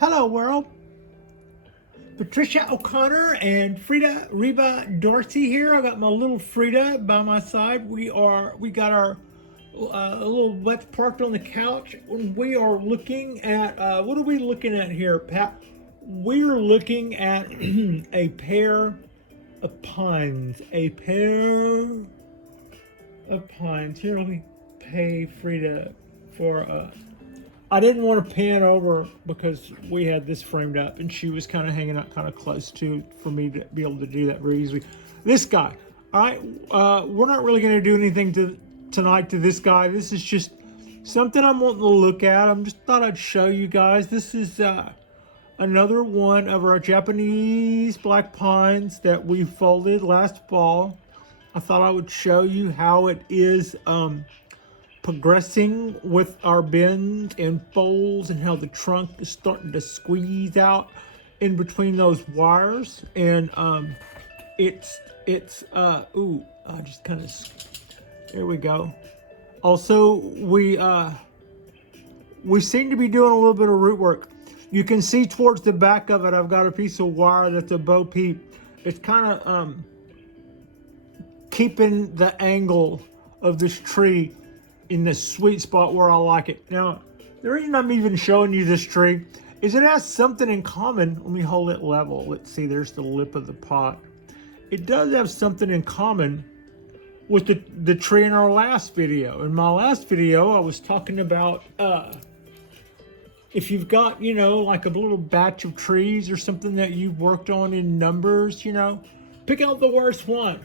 Hello world. Patricia O'Connor and Frida Reba Dorsey here. I got my little Frida by my side. We got our little wet parked on the couch. We are looking at what are we looking at here, Pat? We're looking at a pair of pines. A pair of pines. Here, let me pay Frida for I didn't want to pan over because we had this framed up and she was kind of hanging out kind of close to for me to be able to do that very easily. This guy, all right, we're not really going to do anything tonight to this guy. This is just something I'm wanting to look at. I'm just thought I'd show you guys. This is another one of our Japanese black pines that we folded last fall. I thought I would show you how it is progressing with our bends and folds and how the trunk is starting to squeeze out in between those wires. And it's ooh, I just kind of, there we go. Also, we seem to be doing a little bit of root work. You can see towards the back of it, I've got a piece of wire that's a Bo Peep. It's kind of keeping the angle of this tree in the sweet spot where I like it. Now, the reason I'm even showing you this tree is it has something in common. Let me hold it level. Let's see, there's the lip of the pot. It does have something in common with the tree in our last video. In my last video, I was talking about if you've got, you know, like a little batch of trees or something that you've worked on in numbers, you know, pick out the worst one.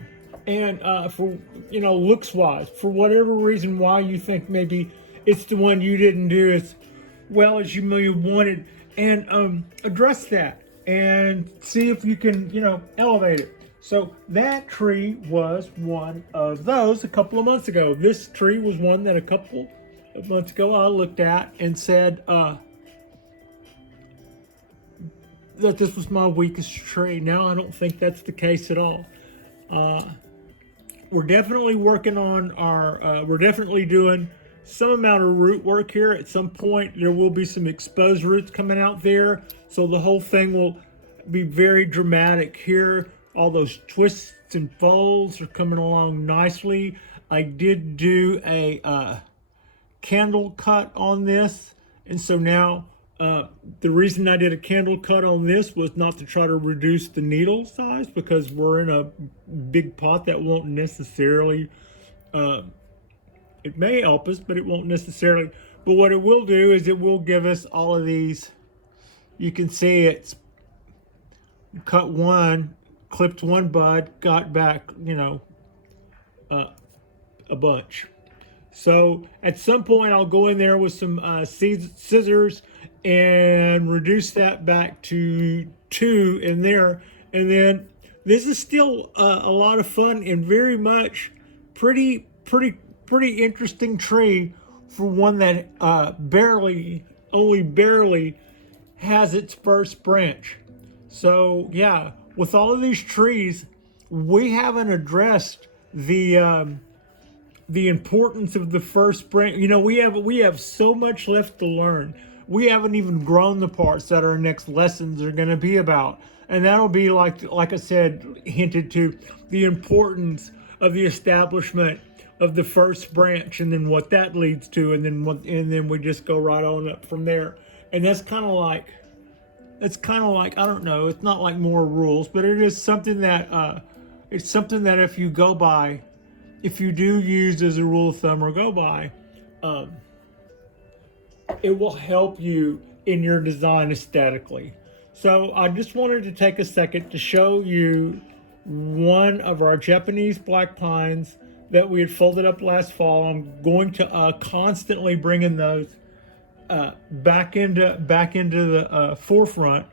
And for, you know, looks wise, for whatever reason why you think maybe it's the one you didn't do as well as you wanted, and address that and see if you can, you know, elevate it. So that tree was one of those a couple of months ago. This tree was one that a couple of months ago I looked at and said that this was my weakest tree. Now I don't think that's the case at all. We're definitely working on our, we're definitely doing some amount of root work here. At some point, there will be some exposed roots coming out there. So the whole thing will be very dramatic here. All those twists and folds are coming along nicely. I did do a candle cut on this. And so now, the reason I did a candle cut on this was not to try to reduce the needle size, because we're in a big pot that won't necessarily, it may help us, but it won't necessarily. But what it will do is it will give us all of these. You can see it's cut one, clipped one bud, got back, you know, a bunch. So at some point I'll go in there with some scissors and reduce that back to 2 in there. And then this is still a lot of fun and very much pretty interesting tree for one that only barely has its first branch. So yeah, with all of these trees, we haven't addressed the importance of the first branch. You know, we have so much left to learn. We haven't even grown the parts that our next lessons are going to be about. And that'll be like I said, hinted to, the importance of the establishment of the first branch, and then what that leads to, and then we just go right on up from there. And that's kind of like, I don't know, it's not like more rules, but it is something that it's something that if you go by, if you do use as a rule of thumb or go by, it will help you in your design aesthetically. So I just wanted to take a second to show you one of our Japanese black pines that we had folded up last fall. I'm going to constantly bringing those back into the forefront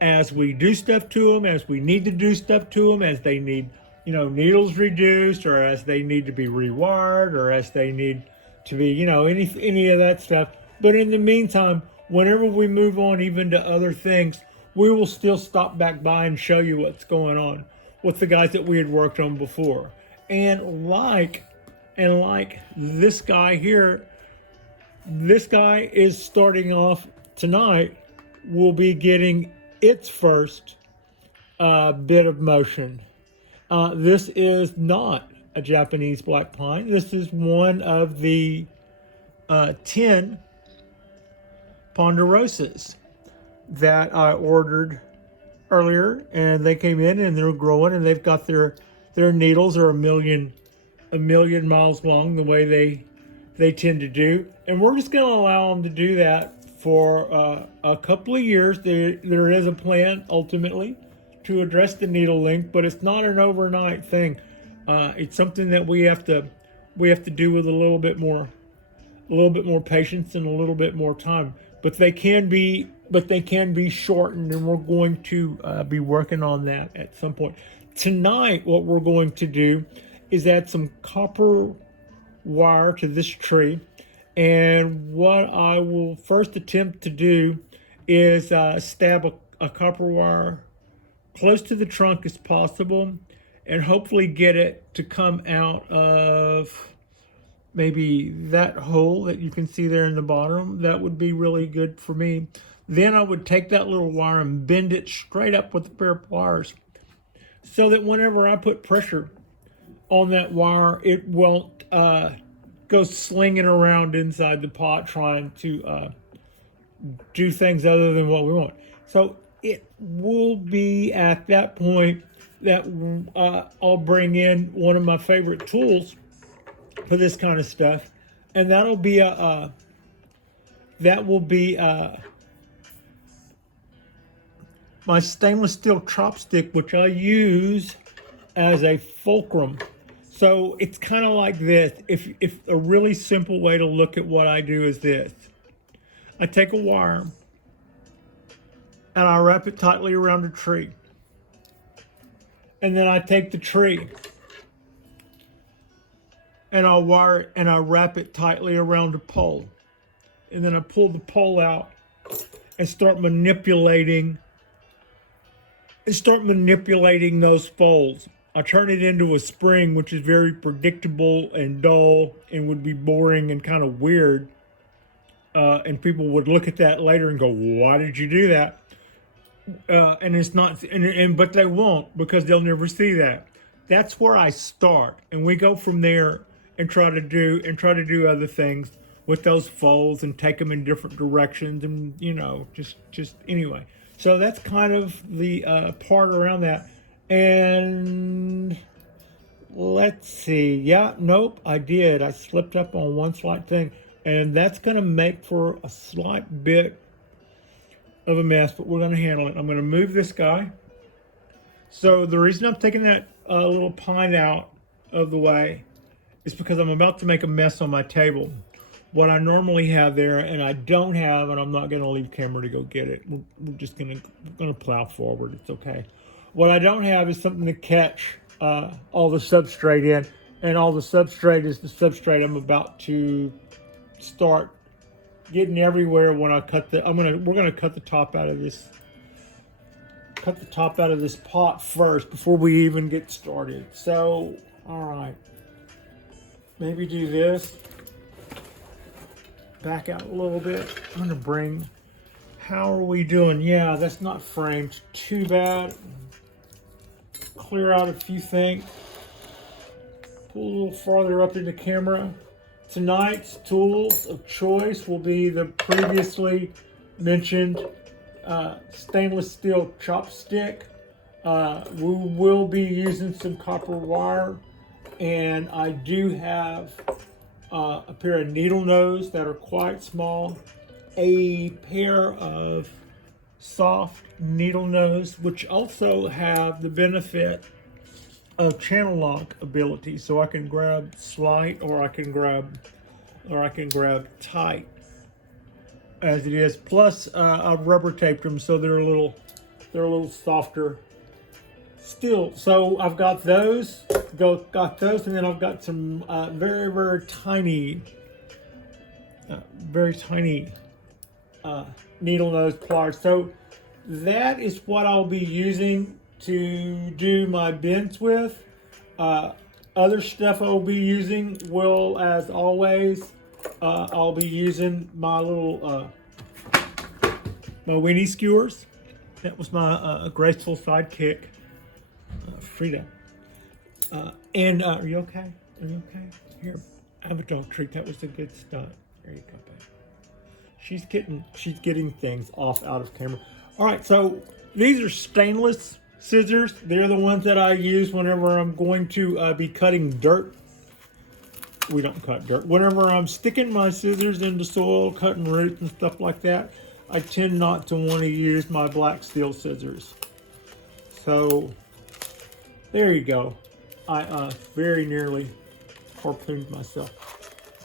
as we do stuff to them, as we need to do stuff to them, as they need, you know, needles reduced, or as they need to be rewired, or as they need to be, you know, any of that stuff. But in the meantime, whenever we move on even to other things, we will still stop back by and show you what's going on with the guys that we had worked on before. And like this guy here, this guy is starting off tonight will be getting its first bit of motion. This is not a Japanese black pine. This is one of the 10 Ponderosas that I ordered earlier, and they came in and they're growing, and they've got their needles are a million miles long, the way they tend to do. And we're just going to allow them to do that for a couple of years. There is a plan ultimately to address the needle length, but it's not an overnight thing. It's something that we have to do with a little bit more patience and a little bit more time. But they can be shortened, and we're going to be working on that at some point. Tonight, what we're going to do is add some copper wire to this tree. And what I will first attempt to do is stab a copper wire close to the trunk as possible, and hopefully get it to come out of maybe that hole that you can see there in the bottom. That would be really good for me. Then I would take that little wire and bend it straight up with a pair of pliers, so that whenever I put pressure on that wire, it won't go slinging around inside the pot trying to do things other than what we want. So it will be at that point that I'll bring in one of my favorite tools for this kind of stuff, and that'll be my stainless steel chopstick, which I use as a fulcrum. So it's kind of like this. If a really simple way to look at what I do is this: I take a wire and I wrap it tightly around a tree, and then I take the tree and I'll wire it and I wrap it tightly around a pole, and then I pull the pole out and start manipulating those folds. I turn it into a spring, which is very predictable and dull and would be boring and kind of weird. And people would look at that later and go, "Why did you do that?" And it's not, but they won't, because they'll never see that. That's where I start, and we go from there and try to do other things with those folds and take them in different directions, and just anyway. So that's kind of the part around that. And let's see. Yeah, nope, I did. I slipped up on one slight thing, and that's going to make for a slight bit of a mess, but we're going to handle it. I'm going to move this guy. So the reason I'm taking that little pine out of the way is because I'm about to make a mess on my table. What I normally have there, and I don't have, and I'm not going to leave camera to go get it. We're just going to plow forward. It's okay. What I don't have is something to catch all the substrate in, and all the substrate is the substrate I'm about to start getting everywhere when I cut the. We're gonna cut the top out of this. Cut the top out of this pot first before we even get started. So, all right. Maybe do this. Back out a little bit. I'm gonna bring. How are we doing? Yeah, that's not framed too bad. Clear out a few things. Pull a little farther up in the camera. Tonight's tools of choice will be the previously mentioned stainless steel chopstick. We will be using some copper wire, and I do have a pair of needle nose that are quite small, a pair of soft needle nose, which also have the benefit of channel lock ability, so I can grab slight or I can grab tight as it is. Plus, I've rubber taped them so they're a little softer still. So I've got those, and then I've got some very tiny needle nose pliers. So that is what I'll be using to do my bends with. Other stuff I'll be using will, as always, I'll be using my little my weenie skewers. That was my graceful sidekick, Frida. And are you okay? Are you okay? Here, have a dog treat. That was a good stunt. There you go, babe. She's getting things off out of camera. All right, so these are stainless scissors. They're the ones that I use whenever I'm going to be cutting dirt. We don't cut dirt. Whenever I'm sticking my scissors into soil, cutting roots and stuff like that, I tend not to want to use my black steel scissors. So there you go. I very nearly harpooned myself.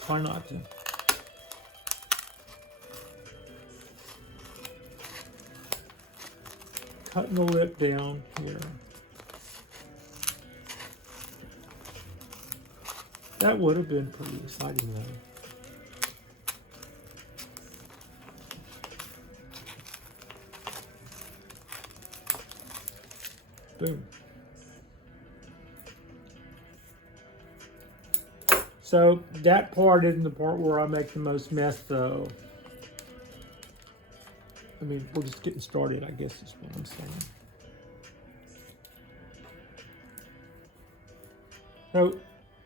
Try not to. Cutting the lip down here. That would have been pretty exciting though. Boom. So that part isn't the part where I make the most mess though. I mean, we're just getting started, I guess is what I'm saying. So,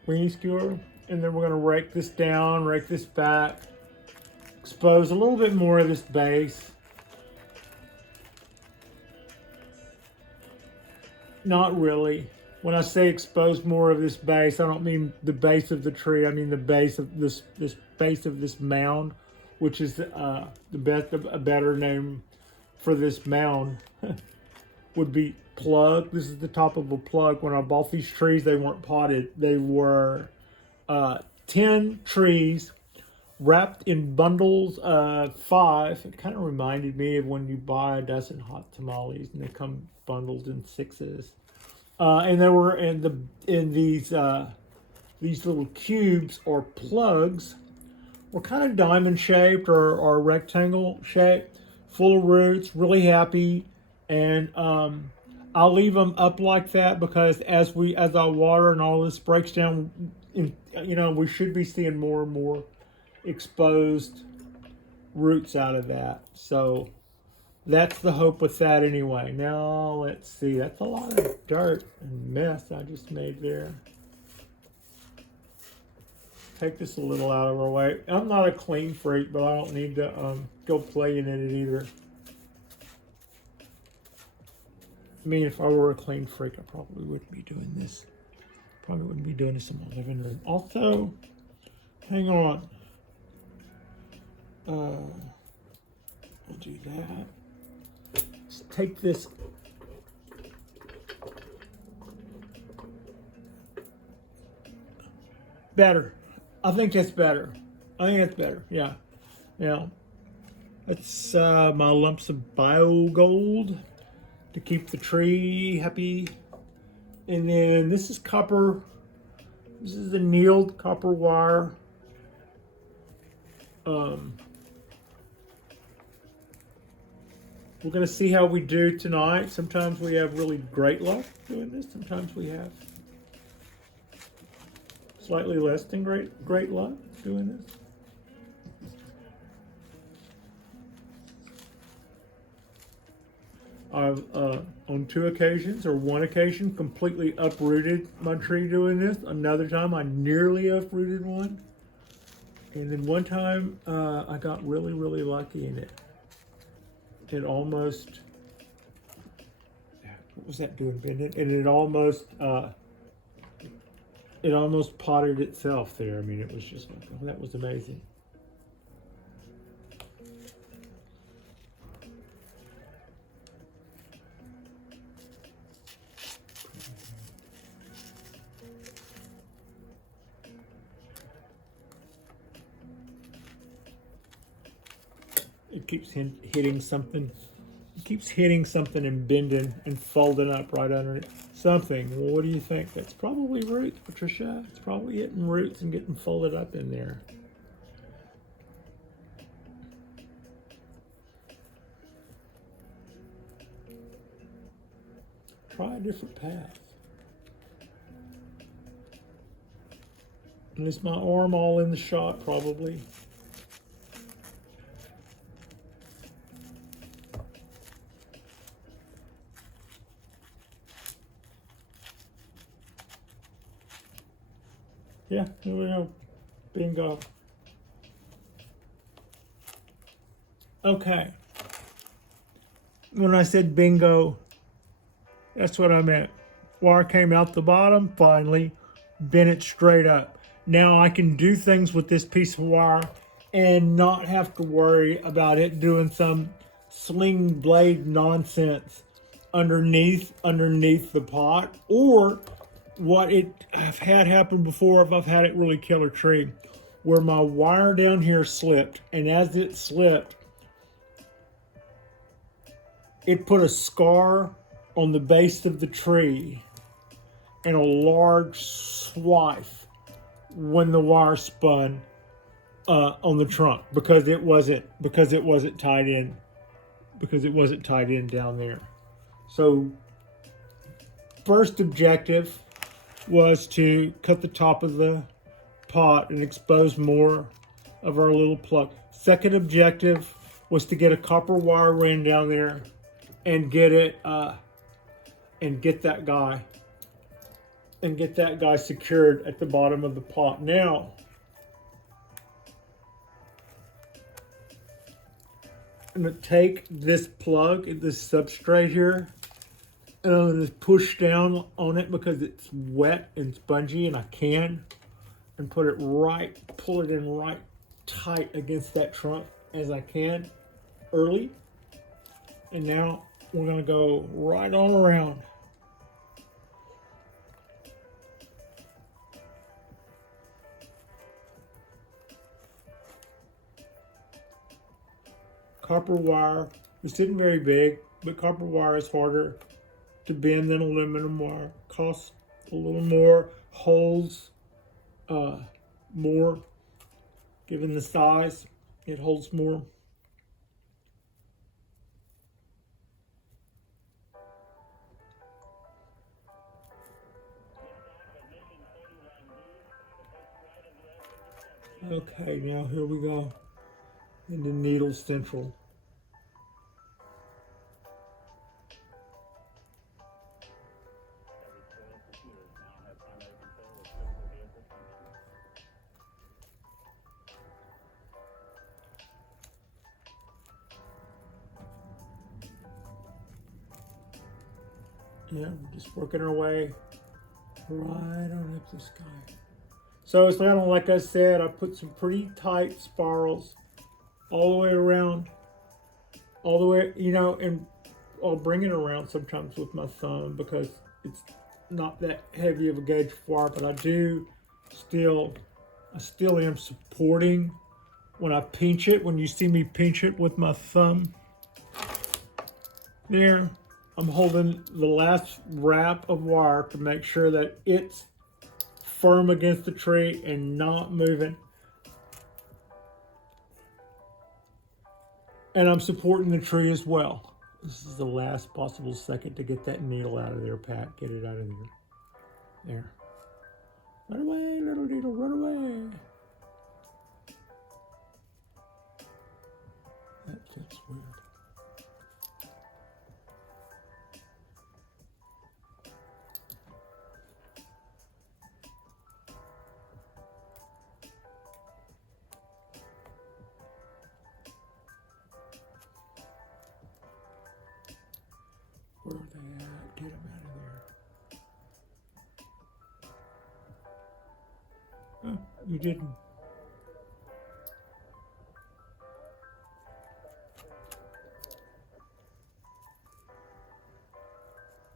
weenie skewer, and then we're gonna rake this down, rake this back, expose a little bit more of this base. Not really. When I say expose more of this base, I don't mean the base of the tree. I mean the base of this base of this mound, which is a better name for this mound would be plug. This is the top of a plug. When I bought these trees, they weren't potted. They were 10 trees wrapped in bundles of 5. It kind of reminded me of when you buy a dozen hot tamales and they come bundled in 6s. And they were in these little cubes or plugs were kind of diamond shaped or rectangle shaped, full of roots, really happy. And I'll leave them up like that because as I water and all this breaks down, we should be seeing more and more exposed roots out of that. So that's the hope with that anyway. Now let's see, that's a lot of dirt and mess I just made there. Take this a little out of our way. I'm not a clean freak, but I don't need to go playing in it either. I mean, if I were a clean freak, I probably wouldn't be doing this. Probably wouldn't be doing this in my living room. Also, hang on. We'll do that. Let's take this. Better. I think that's better. I think that's better. Yeah. Yeah. That's my lumps of bio gold to keep the tree happy. And then this is copper. This is annealed copper wire. We're going to see how we do tonight. Sometimes we have really great luck doing this. Sometimes we have slightly less than great luck doing this. I've on 2 occasions or 1 occasion completely uprooted my tree doing this. Another time I nearly uprooted one. And then one time I got really, really lucky in it. It almost, what was that doing, Ben? And it almost potted itself there. I mean, it was just like, oh, that was amazing. It keeps hitting something. It keeps hitting something and bending and folding up right under it. Something. Well, what do you think? That's probably roots, Patricia. It's probably hitting roots and getting folded up in there. Try a different path. And is my arm all in the shot? Probably. Yeah, here we go. Bingo. Okay. When I said bingo, that's what I meant. Wire came out the bottom, finally, bent it straight up. Now I can do things with this piece of wire and not have to worry about it doing some sling blade nonsense underneath the pot, or what I've had happen before if I've had it really kill a tree, where my wire down here slipped, and as it slipped, it put a scar on the base of the tree and a large swath when the wire spun on the trunk because it wasn't tied in down there. So first objective was to cut the top of the pot and expose more of our little plug. Second objective was to get a copper wire ran down there and get it and get that guy secured at the bottom of the pot. Now I'm going to take this plug, this substrate here, and I'm going to push down on it because it's wet and spongy, and I can, and pull it in right tight against that trunk as I can early. And now we're going to go right on around. Copper wire, this isn't very big, but copper wire is harder to bend than aluminum wire. Costs a little more, holds more, given the size, it holds more. Okay, now here we go into needle central. Yeah, we're just working our way right on up the sky. So it's kind of like I said, I put some pretty tight spirals all the way around, all the way, and I'll bring it around sometimes with my thumb because it's not that heavy of a gauge wire, but I still am supporting when I pinch it. When you see me pinch it with my thumb, there, I'm holding the last wrap of wire to make sure that it's firm against the tree and not moving. And I'm supporting the tree as well. This is the last possible second to get that needle out of there, Pat. Get it out of there. There. Run away, little needle, run away. That fits weird. Where are they at? Get them out of there. Oh, you didn't.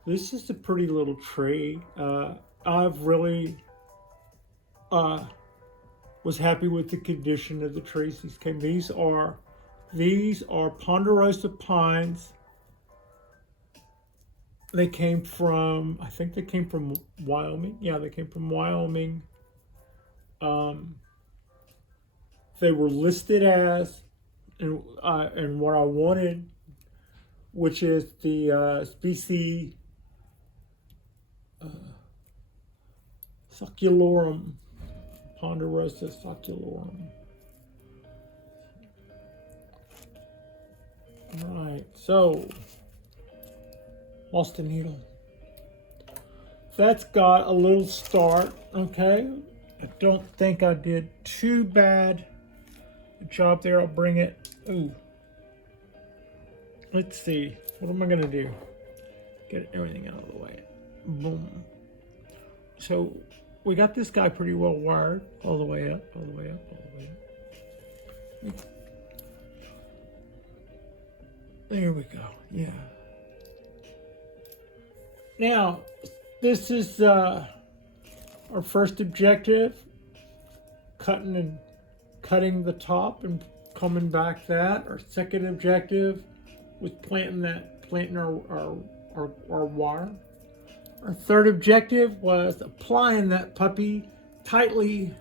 This is a pretty little tree. I've really was happy with the condition of the trees. These are Ponderosa Pines. They came from, I think they came from Wyoming. Yeah, they came from Wyoming. They were listed as, and what I wanted, which is the species Succulorum, Ponderosa Succulorum. Right, so lost a needle. That's got a little start, okay? I don't think I did too bad a job there. I'll bring it. Ooh. Let's see. What am I gonna do? Get everything out of the way. Boom. So we got this guy pretty well wired all the way up, all the way up, all the way up. There we go. Yeah. Now, this is our first objective. Cutting the top and coming back that. Our second objective was planting our wire. Our third objective was applying that puppy tightly,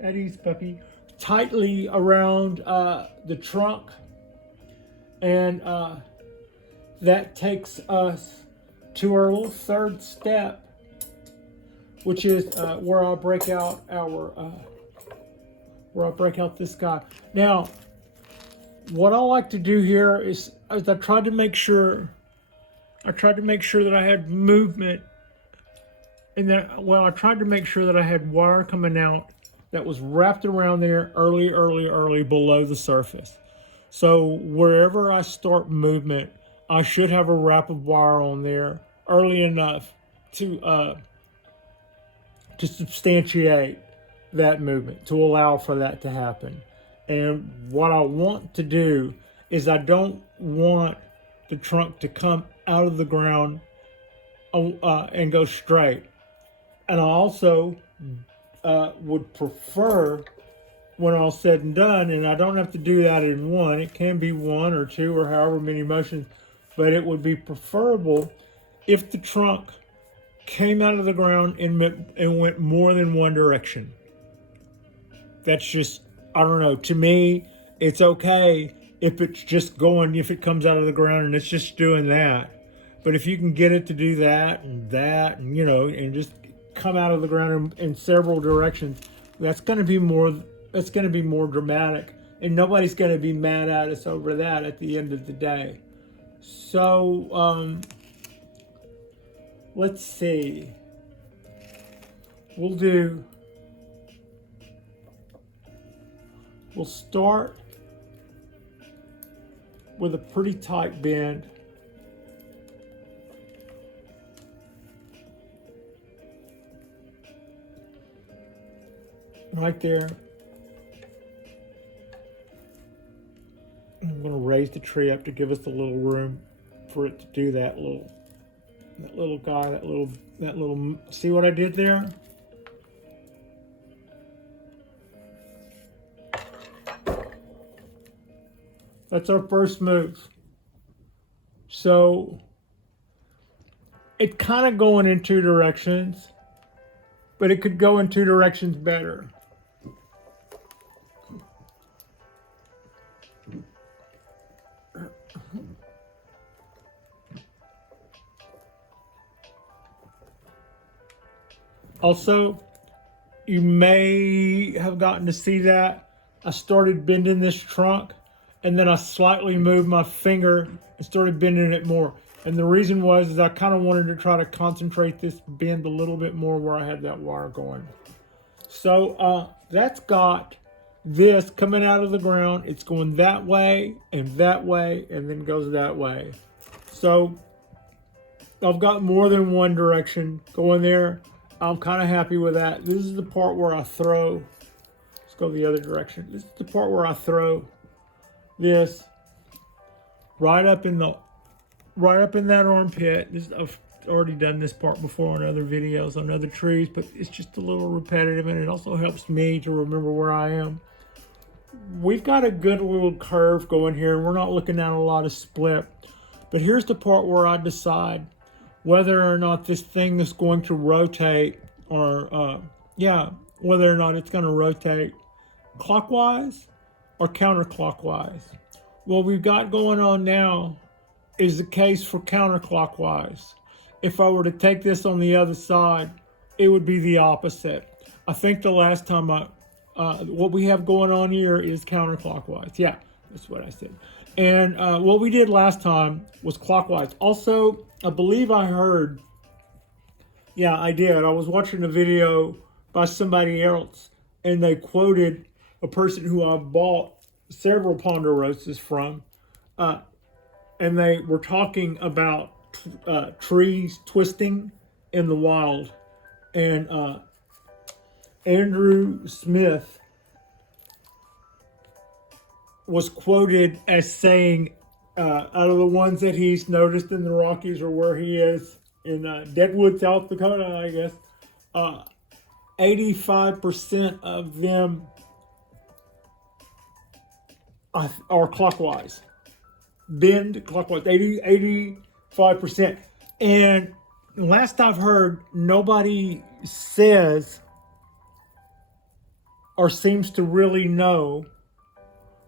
Eddie's puppy, tightly around the trunk. And that takes us to our little third step, which is where I'll break out this guy. Now, what I like to do here is I tried to make sure that I had movement, and I tried to make sure that I had wire coming out that was wrapped around there early below the surface. So wherever I start movement, I should have a wrap of wire on there early enough to substantiate that movement, to allow for that to happen. And what I want to do is I don't want the trunk to come out of the ground and go straight. And I also would prefer, when all said and done, and I don't have to do that in one, it can be one or two or however many motions, but it would be preferable if the trunk came out of the ground and went more than one direction. That's just, I don't know, to me, it's okay if it's just going, if it comes out of the ground and it's just doing that. But if you can get it to do that, and you know, and just come out of the ground in several directions, that's going to be more dramatic, and nobody's going to be mad at us over that at the end of the day. So let's see. We'll start with a pretty tight bend. Right there. I'm going to raise the tree up to give us a little room for it to do that little guy, that little, see what I did there? That's our first move. So it's kind of going in two directions, but it could go in two directions better. Also, you may have gotten to see that I started bending this trunk, and then I slightly moved my finger and started bending it more. And the reason was I kind of wanted to try to concentrate this bend a little bit more where I had that wire going. So that's got this coming out of the ground. It's going that way, and then goes that way. So I've got more than one direction going there. I'm kind of happy with that. This is the part where I throw. Let's go the other direction. This is the part where I throw this right up in that armpit. I've already done this part before on other videos on other trees, but it's just a little repetitive, and it also helps me to remember where I am. We've got a good little curve going here, and we're not looking at a lot of split. But here's the part where I decide whether or not this thing is going to rotate, or whether or not it's going to rotate clockwise or counterclockwise. What we've got going on now is the case for counterclockwise. If I were to take this on the other side, it would be the opposite. I think the last time what we have going on here is counterclockwise. Yeah, that's what I said. And what we did last time was clockwise. Also, I believe I heard Yeah, I did. I was watching a video by somebody else, and they quoted a person who I bought several Ponderosas from, uh, and they were talking about trees twisting in the wild. And Andrew Smith was quoted as saying, out of the ones that he's noticed in the Rockies or where he is in Deadwood, South Dakota, I guess, 85% of them are clockwise, bend clockwise, 85%. And last I've heard, nobody says or seems to really know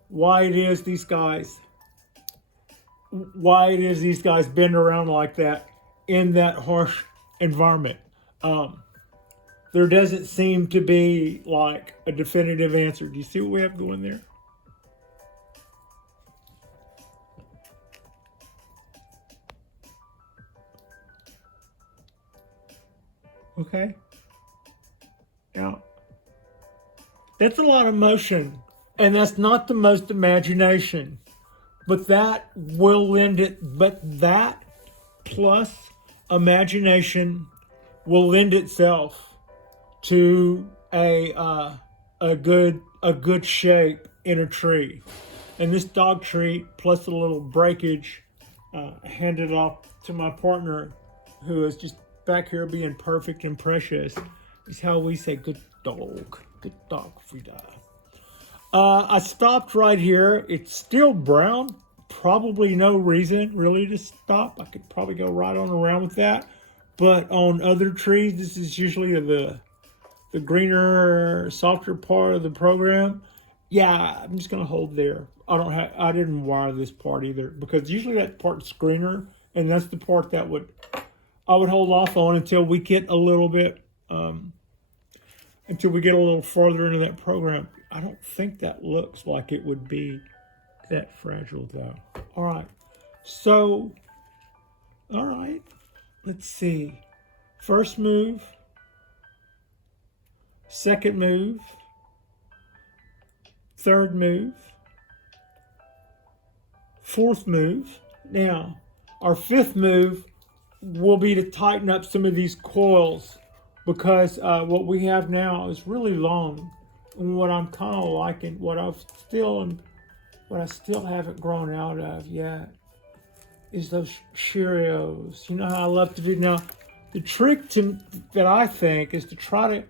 why it is these guys bend around like that in that harsh environment. There doesn't seem to be like a definitive answer. Do you see what we have going there? Okay. Now, that's a lot of motion, and that's not the most imagination, but that will lend it. But that plus imagination will lend itself to a good shape in a tree. And this dog tree plus a little breakage, handed off to my partner, who is just back here being perfect and precious, is how we say good dog, Frida. I stopped right here. It's still brown. Probably no reason really to stop. I could probably go right on around with that. But on other trees, this is usually the greener, softer part of the program. Yeah, I'm just gonna hold there. I didn't wire this part either, because usually that part's greener, and that's the part that I would hold off on until we get a little bit, until we get a little further into that program. I don't think that looks like it would be that fragile though. All right, so, all right, let's see. First move, second move, third move, fourth move. Now, our fifth move will be to tighten up some of these coils, because what we have now is really long. And what I'm kind of liking, what I still haven't grown out of yet, is those Cheerios. You know how I love to do now. The trick that I think is to try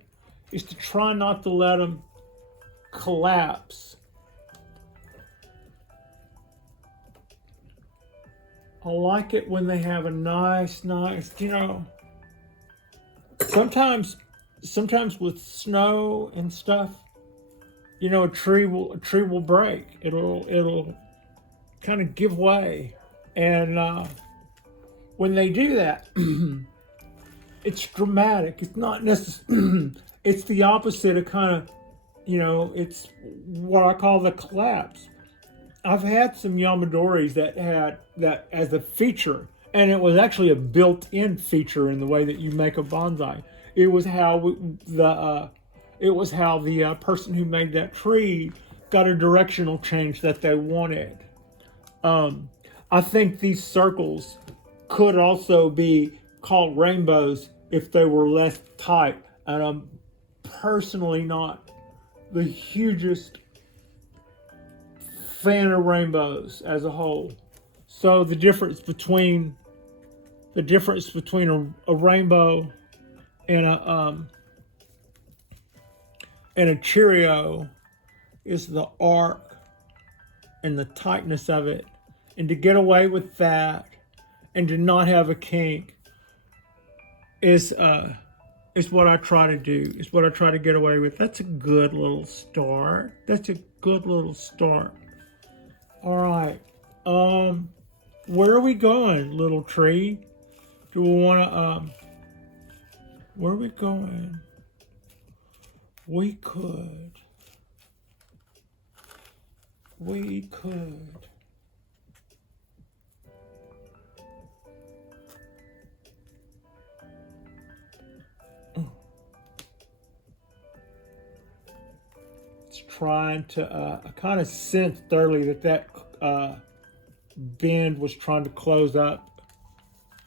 not to let them collapse. I like it when they have a nice, sometimes with snow and stuff, a tree will break. It'll kind of give way. And when they do that, it's dramatic. It's not necessarily, it's the opposite of kind of, it's what I call the collapse. I've had some Yamadoris that had that as a feature, and it was actually a built-in feature in the way that you make a bonsai. It was how the person who made that tree got a directional change that they wanted. I think these circles could also be called rainbows if they were less tight, and I'm personally not the hugest fan of rainbows as a whole. So the difference between a rainbow and a Cheerio is the arc and the tightness of it. And to get away with that and to not have a kink is what I try to do. Is what I try to get away with. That's a good little start. All right. Where are we going, little tree? Do we want to, where are we going? We could. It's trying to, I kind of sensed early that bend was trying to close up.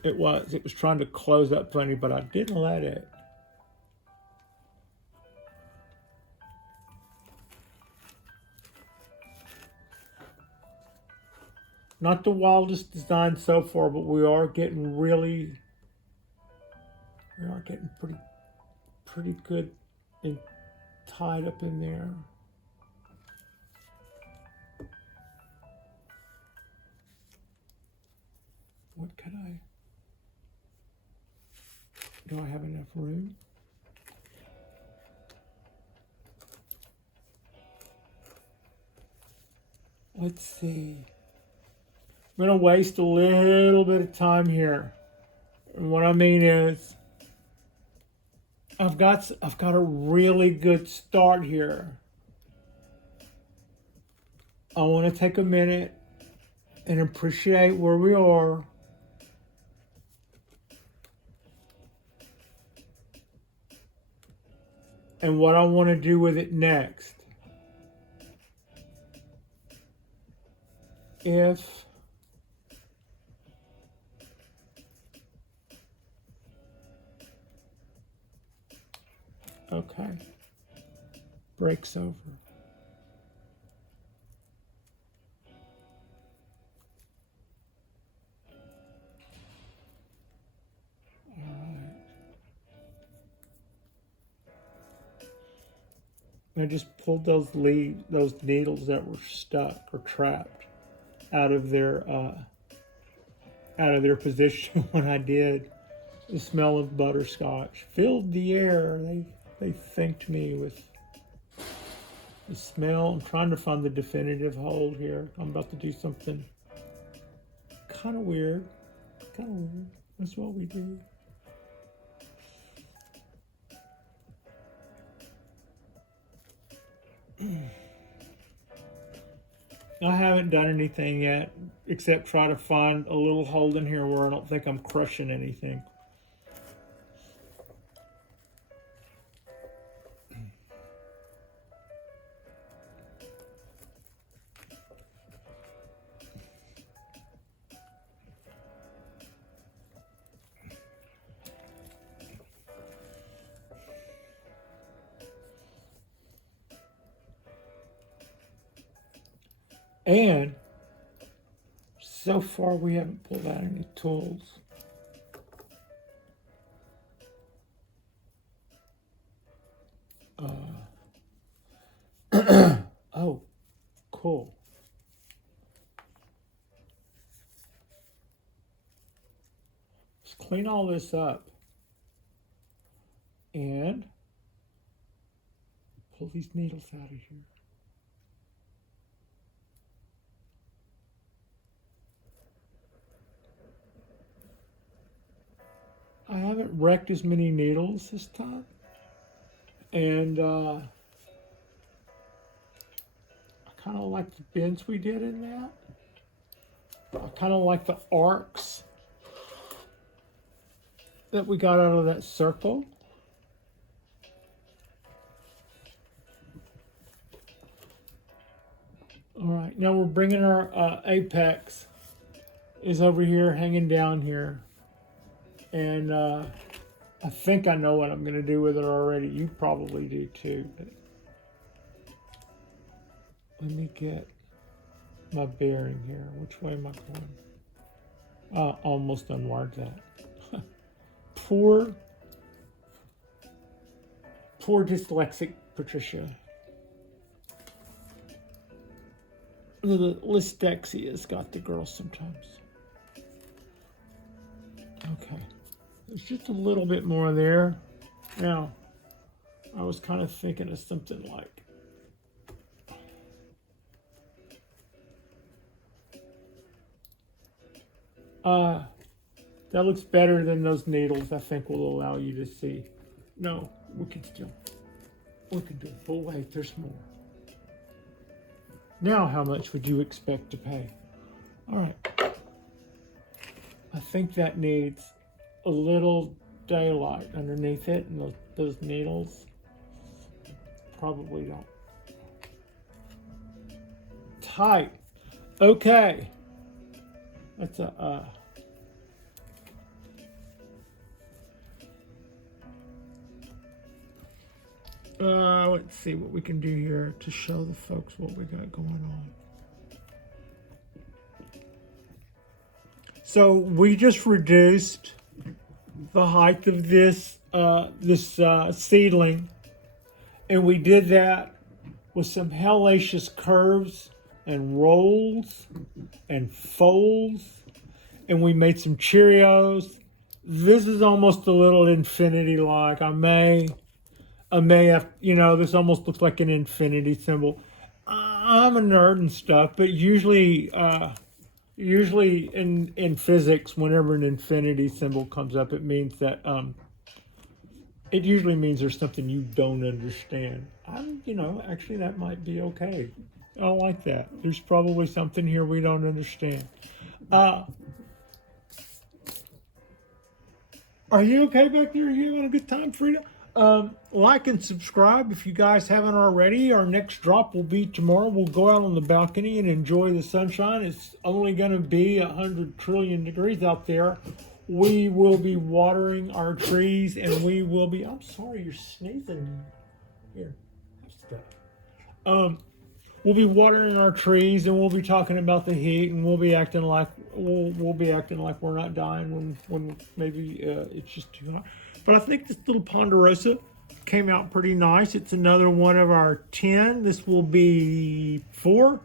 It was trying to close up plenty, but I didn't let it. Not the wildest design so far, but we are getting pretty good and tied up in there. What could do I have enough room? Let's see. I'm gonna waste a little bit of time here. And what I mean is, I've got a really good start here. I want to take a minute and appreciate where we are. And what I want to do with it next. Okay, breaks over. All right. I just pulled those needles that were stuck or trapped out of their position when I did. The smell of butterscotch filled the air. They thanked me with the smell. I'm trying to find the definitive hold here. I'm about to do something kind of weird. That's what we do. I haven't done anything yet except try to find a little hold in here where I don't think I'm crushing anything. And so far we haven't pulled out any tools. Oh, cool. Let's clean all this up and pull these needles out of here. I haven't wrecked as many needles this time, and I kind of like the bends we did in that. I kind of like the arcs that we got out of that circle. All right, now we're bringing our apex is over here, hanging down here. And I think I know what I'm going to do with it already. You probably do too. But let me get my bearing here. Which way am I going? Almost unwired that. Poor dyslexic Patricia. The dyslexia got the girl sometimes. Okay. There's just a little bit more there. Now, I was kind of thinking of something like that looks better than those needles. I think will allow you to see. No, we can do it. But wait, there's more. Now, how much would you expect to pay? All right. I think that needs a little daylight underneath it, and those needles probably don't. height. Okay. That's a let's see what we can do here to show the folks what we got going on. So we just reduced the height of this seedling, and we did that with some hellacious curves and rolls and folds, and we made some Cheerios. This is almost a little infinity-like. I may have, this almost looks like an infinity symbol. I'm a nerd and stuff, but usually in physics, whenever an infinity symbol comes up, it means that it usually means there's something you don't understand. Actually that might be okay. I like that. There's probably something here we don't understand. Are you okay back there? Are you having a good time, Frida? Like and subscribe if you guys haven't already. Our next drop will be tomorrow. We'll go out on the balcony and enjoy the sunshine. It's only going to be 100 trillion degrees out there. We will be watering our trees, and we will be... I'm sorry, you're sneezing. Here, have stuff. We'll be watering our trees, and we'll be talking about the heat, and we'll be acting like we're not dying when maybe it's just too hot. But I think this little Ponderosa came out pretty nice. It's another one of our 10. This will be 4,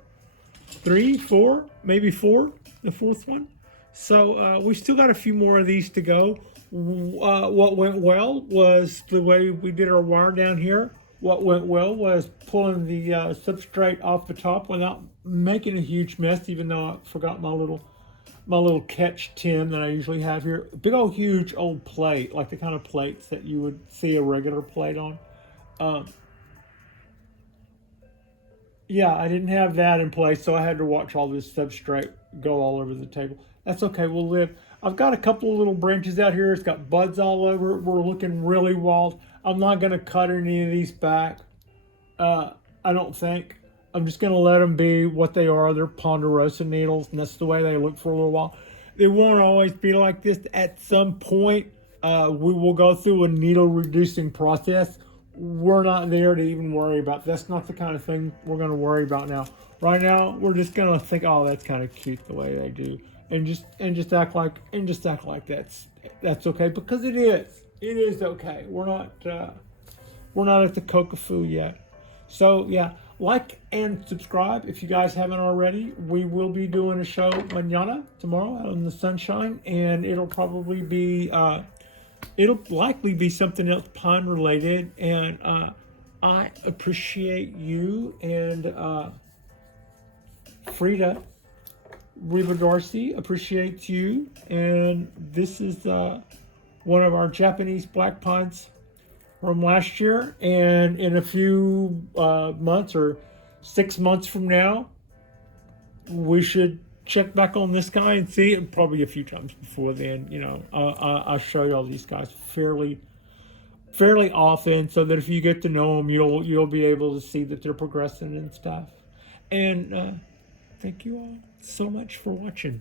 maybe 4, the fourth one. So we still got a few more of these to go. What went well was the way we did our wire down here. What went well was pulling the substrate off the top without making a huge mess, even though I forgot my little catch tin that I usually have here. Big old huge old plate, like the kind of plates that you would see a regular plate on. Yeah, I didn't have that in place, so I had to watch all this substrate go all over the table. That's okay, we'll live. I've got a couple of little branches out here. It's got buds all over it. We're looking really wild. I'm not going to cut any of these back. I don't think. I'm just going to let them be what they are. They're Ponderosa needles, and that's the way they look for a little while. They won't always be like this. At some point, we will go through a needle reducing process. We're not there to even worry about. That's not the kind of thing we're going to worry about now. Right now, we're just going to think, oh, that's kind of cute the way they do, and just act like that's okay, because it is. It is okay. We're not at the Kokafu yet. So yeah, like and subscribe if you guys haven't already. We will be doing a show mañana, tomorrow, out in the sunshine, and it'll probably be it'll likely be something else pine related. And I appreciate you and Frida Reba Darcy appreciates you, and this is one of our Japanese black pines from last year. And in a few months or 6 months from now, we should check back on this guy and see it. Probably a few times before then. I show you all these guys fairly often, so that if you get to know them, you'll be able to see that they're progressing and stuff. And thank you all so much for watching.